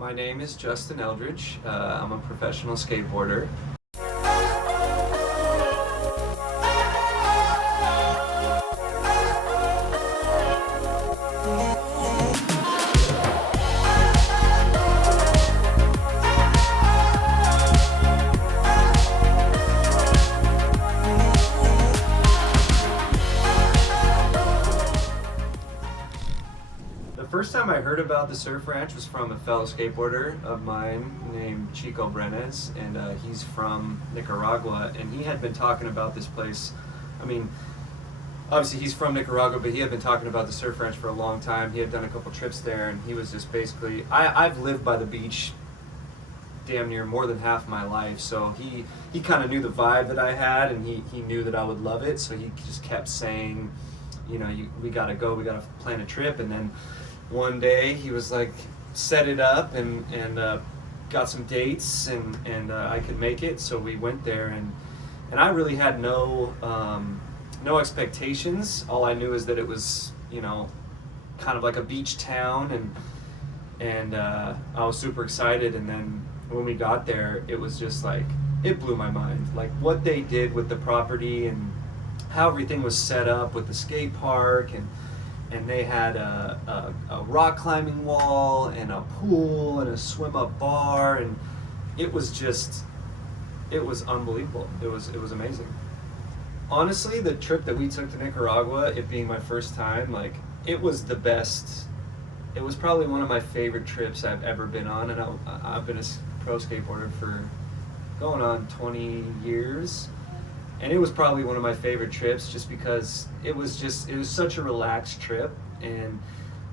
My name is Justin Eldridge. I'm a professional skateboarder. The first time I heard about the surf ranch was from a fellow skateboarder of mine named Chico Brenes, and he's from Nicaragua, and he had been talking about this place. I mean, obviously he's from Nicaragua, but he had been talking about the surf ranch for a long time. He had done a couple trips there, and he was just basically, I've lived by the beach damn near more than half my life, so he kind of knew the vibe that I had, and he knew that I would love it, so he just kept saying, you know, we gotta go, we gotta plan a trip. And then one day he was like, set it up and got some dates, and I could make it, so we went there, and I really had no expectations. All I knew is that it was, you know, kind of like a beach town, and I was super excited. And then when we got there, it was just like, it blew my mind, like what they did with the property and how everything was set up with the skate park, and they had a rock climbing wall and a pool and a swim up bar, and it was unbelievable. It was amazing. Honestly, the trip that we took to Nicaragua, it being my first time, like, it was the best. It was probably one of my favorite trips I've ever been on, and I've been a pro skateboarder for going on 20 years. And it was probably one of my favorite trips just because it was such a relaxed trip, and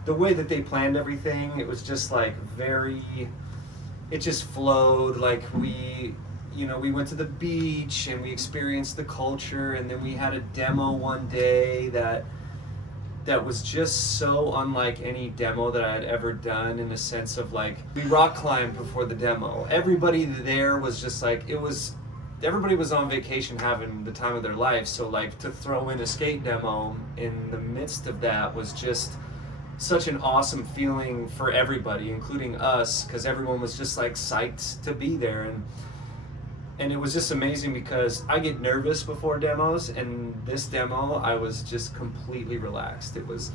the way that they planned everything, it was just like it just flowed. Like we went to the beach and we experienced the culture, and then we had a demo one day that was just so unlike any demo that I had ever done, in the sense of, like, we rock climbed before the demo. Everybody there was just like, everybody was on vacation having the time of their life, so like to throw in a skate demo in the midst of that was just such an awesome feeling for everybody, including us, because everyone was just like psyched to be there. And it was just amazing because I get nervous before demos, and this demo I was just completely relaxed. It was,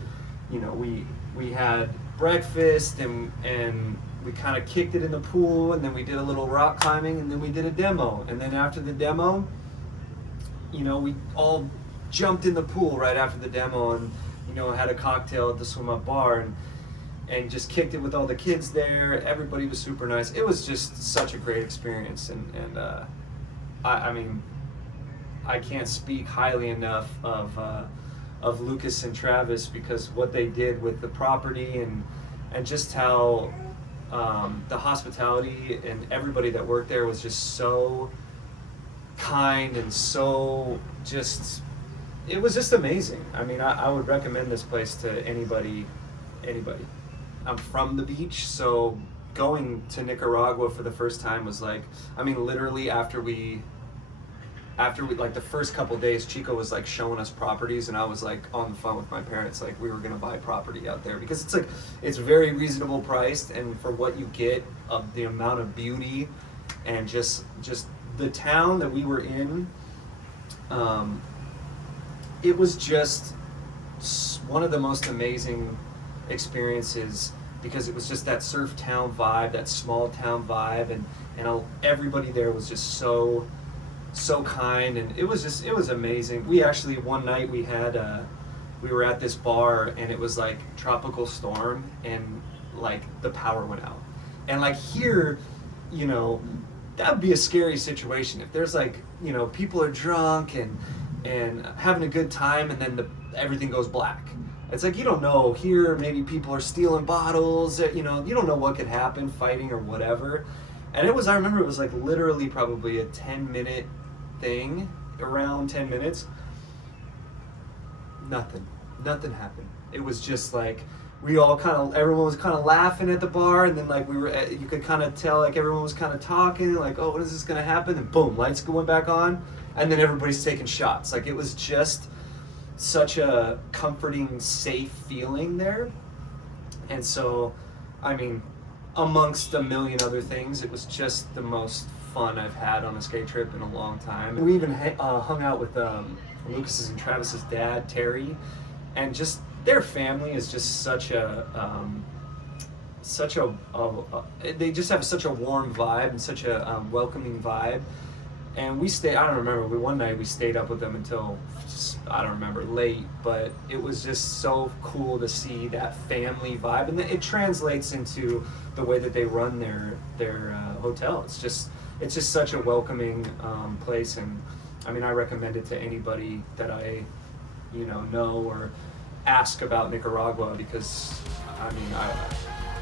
you know, we had breakfast, and we kind of kicked it in the pool, and then we did a little rock climbing, and then we did a demo. And then after the demo, you know, we all jumped in the pool right after the demo, and, you know, had a cocktail at the swim up bar, and just kicked it with all the kids there. Everybody was super nice. It was just such a great experience, and I mean, I can't speak highly enough of Lucas and Travis, because what they did with the property, and just how the hospitality and everybody that worked there was just so kind, and so just, it was just amazing. I mean, I would recommend this place to anybody. I'm from the beach, so going to Nicaragua for the first time was like, I mean, literally after we like the first couple days, Chico was like showing us properties, and I was like on the phone with my parents, like we were gonna buy property out there, because it's like, it's very reasonable priced, and for what you get of the amount of beauty and just the town that we were in, it was just one of the most amazing experiences, because it was just that surf town vibe, that small town vibe, and everybody there was just so kind, and it was amazing. We actually, one night we were at this bar, and it was like tropical storm, and like the power went out, and like here, you know, that would be a scary situation if there's like, you know, people are drunk and having a good time, and then everything goes black. It's like, you don't know. Here, maybe people are stealing bottles, you know, you don't know what could happen, fighting or whatever. And I remember it was like literally probably a 10-minute thing, around 10 minutes. Nothing happened. It was just like, everyone was kind of laughing at the bar, and then like you could kind of tell like everyone was kind of talking, like, oh, when is this gonna happen? And boom, lights went back on, and then everybody's taking shots. Like, it was just such a comforting, safe feeling there. And so, I mean, amongst a million other things, it was just the most fun I've had on a skate trip in a long time. We even hung out with Lucas's and Travis's dad, Terry, and just their family is just such a they just have such a warm vibe and such a welcoming vibe. And we stayed, I don't remember, one night we stayed up with them until, I don't remember, late, but it was just so cool to see that family vibe, and it translates into the way that they run their hotel. It's just such a welcoming place, and I mean, I recommend it to anybody that I know or ask about Nicaragua, because I mean,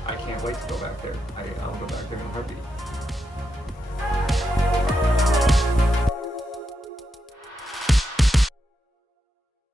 I can't wait to go back there. I'll go back there in a heartbeat.